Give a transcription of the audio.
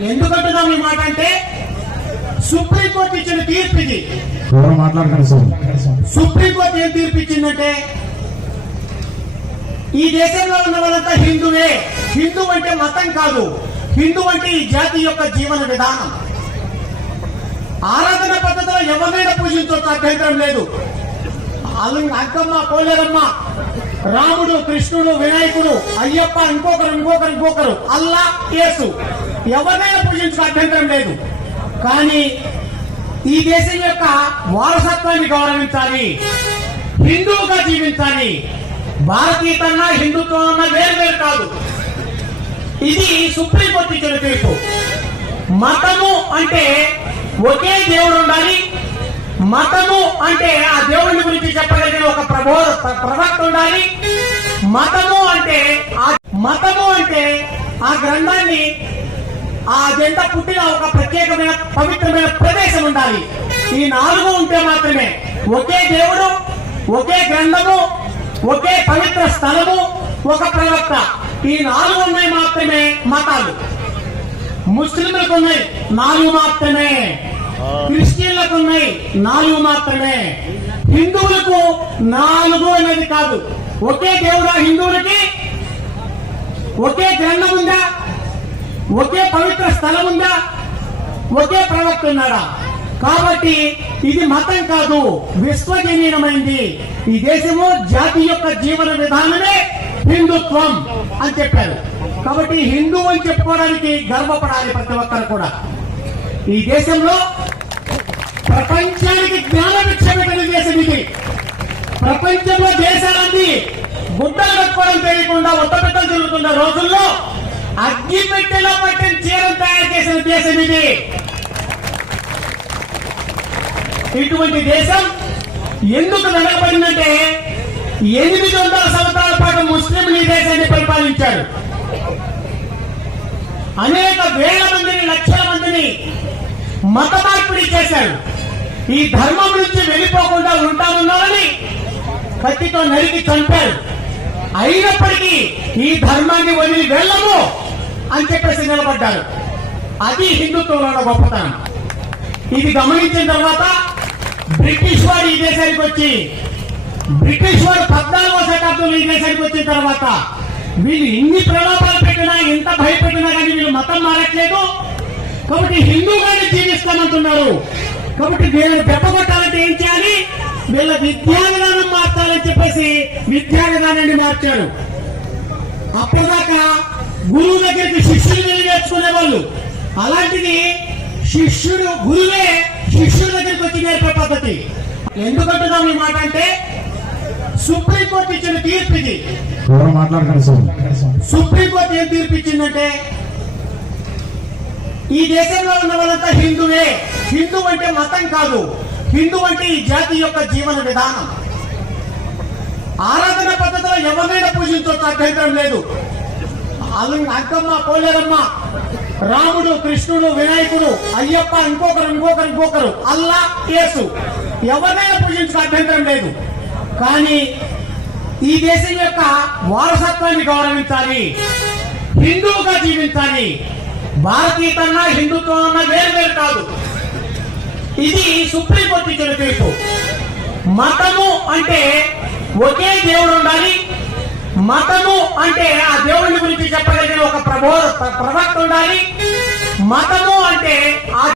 ఎందుకంటున్నాం ఈ మాట అంటే సుప్రీంకోర్టు ఇచ్చిన తీర్పు ఇది. సుప్రీంకోర్టు ఏం తీర్పు ఇచ్చిందంటే ఈ దేశంలో ఉన్న వాళ్ళంతా హిందువే. హిందూ అంటే మతం కాదు. హిందూ అంటే ఈ జాతి యొక్క జీవన విధానం. ఆరాధన పద్ధతిలో ఎవరినైనా పూజించవచ్చు అభ్యంతరం లేదు. అక్కమ్మ పోలేరమ్మ రాముడు కృష్ణుడు వినాయకుడు అయ్యప్ప ఇంకొకరు ఇంకొకరు ఇంకొకరు. అల్లా యేసు. ఎవరినైనా పూజించుకు అభ్యంతరం లేదు. కానీ ఈ దేశం యొక్క వారసత్వాన్ని గౌరవించాలి. హిందువుగా జీవించాలి. భారతీయతన్నా హిందుత్వం అన్న వేరు వేరు కాదు. ఇది సుప్రీంకోర్టు ఇచ్చిన తీర్పు. మతము అంటే ఒకే దేవుడు ఉండాలి. మతము అంటే ఆ దేవుడి గురించి చెప్పగలిగిన ఒక ప్రభో ప్రవక్త ఉండాలి. మతము అంటే ఆ మతము అంటే ఆ గ్రంథాన్ని ఆ జంట పుట్టిన ఒక ప్రత్యేకమైన పవిత్రమైన ప్రదేశం ఉండాలి. ఈ నాలుగు ఉంటే మాత్రమే ఒకే దేవుడు ఒకే గ్రంథము ఒకే పవిత్ర స్థలము ఒక ప్రవక్త. ఈ నాలుగు ఉన్నాయి మాత్రమే మతాలు. ముస్లింలకు ఉన్నాయి నాలుగు మాత్రమే. క్రిస్టియన్లకు ఉన్నాయి నాలుగు మాత్రమే. హిందువులకు నాలుగు అనేది కాదు. ఒకే దేవుడా హిందువులకి ఒకే గ్రంథం ఉందా? ఒకే పవిత్ర స్థలం ఉందా? ఒకే ప్రవక్త ఉన్నాడా? కాబట్టి ఇది మతం కాదు విశ్వజనీయమైంది ఈ దేశము జాతి యొక్క జీవన విధానమే హిందుత్వం అని చెప్పారు. కాబట్టి హిందూ అని చెప్పుకోవడానికి గర్వపడాలి ప్రతి ఒక్కరు కూడా. ఈ దేశంలో ప్రపంచానికి జ్ఞానభిక్ష పెట్టిన దేశం ఇది. ప్రపంచంలో దేశాలన్నీ గుడ్డ కట్టుకోవడం తెలియకుండా ఉత్తపెట్టలు తిరుగుతున్న రోజుల్లో అగ్గి పెట్టెలో పట్టిన చీరలు తయారు చేసిన దేశం ఇది. ఇటువంటి దేశం ఎందుకు వెనకబడిందంటే ఎనిమిది వందల సంవత్సరాల పాటు ముస్లింలు ఈ దేశాన్ని పరిపాలించారు. అనేక వేల మందిని లక్షల మందిని మత మార్పిడి చేశారు. ఈ ధర్మం నుంచి వెళ్ళిపోకుండా ఉంటామన్నారని కత్తితో నరికి చంపారు. అయినప్పటికీ ఈ ధర్మాన్ని వదిలి వెళ్ళము. అని చెప్పేసి నిలబడ్డారు. అది హిందుత్వంలో గొప్పతనం. ఇది గమనించిన తర్వాత బ్రిటిష్ వాడు ఈ దేశానికి వచ్చి బ్రిటిష్ వాడు పద్నాలుగో శతాబ్దంలో ఈ దేశానికి వచ్చిన తర్వాత వీళ్ళు ఇన్ని ప్రలోభాలు పెట్టినా ఎంత భయపెట్టినా కానీ వీళ్ళు మతం మారట్లేదు. కాబట్టి హిందూగానే జీవిస్తామంటున్నారు. కాబట్టి వీళ్ళని దెబ్బకొట్టాలంటే ఏం చేయాలి? వీళ్ళ విద్యా విధానం మార్చాలని చెప్పేసి విద్యా విధానాన్ని మార్చారు. అప్పటిదాకా గురువు దగ్గరికి శిష్యులు వెళ్ళి నేర్చుకునే వాళ్ళు అలాంటిది శిష్యుడు గురువే శిష్యుడి దగ్గరికి వచ్చి నేర్పే పద్ధతి. ఎందుకంటున్నాం ఈ మాట అంటే సుప్రీంకోర్టు ఇచ్చిన తీర్పు ఇది. సుప్రీంకోర్టు ఏం తీర్పు ఇచ్చిందంటే ఈ దేశంలో ఉన్న వాళ్ళంతా హిందువే. హిందూ అంటే మతం కాదు. హిందూ అంటే ఈ జాతి యొక్క జీవన విధానం. ఆరాధన పద్ధతిలో ఎవరినైనా పూజించవచ్చు అభ్యంతరం లేదు. అల్లు- అక్కమ్మ పోలేరమ్మ రాముడు కృష్ణుడు వినాయకుడు అయ్యప్ప ఇంకొకరు ఇంకొకరు ఇంకొకరు. అల్లా కేసు ఎవరినైనా పూజించిన అభ్యంతరం లేదు. కానీ ఈ దేశం యొక్క వారసత్వాన్ని గౌరవించాలి. హిందువుగా జీవించాలి. భారతీయతన్నా హిందుత్వం అన్న వేరు వేరు కాదు. ఇది సుప్రీంకోర్టు ఇచ్చిన తీర్పు. మతము అంటే ఒకే దేవుడు ఉండాలి మతము అంటే ఆ దేవుని గురించి చెప్పగలిగిన ఒక ప్రభో ప్రవక్త ఉండాలి. మతము అంటే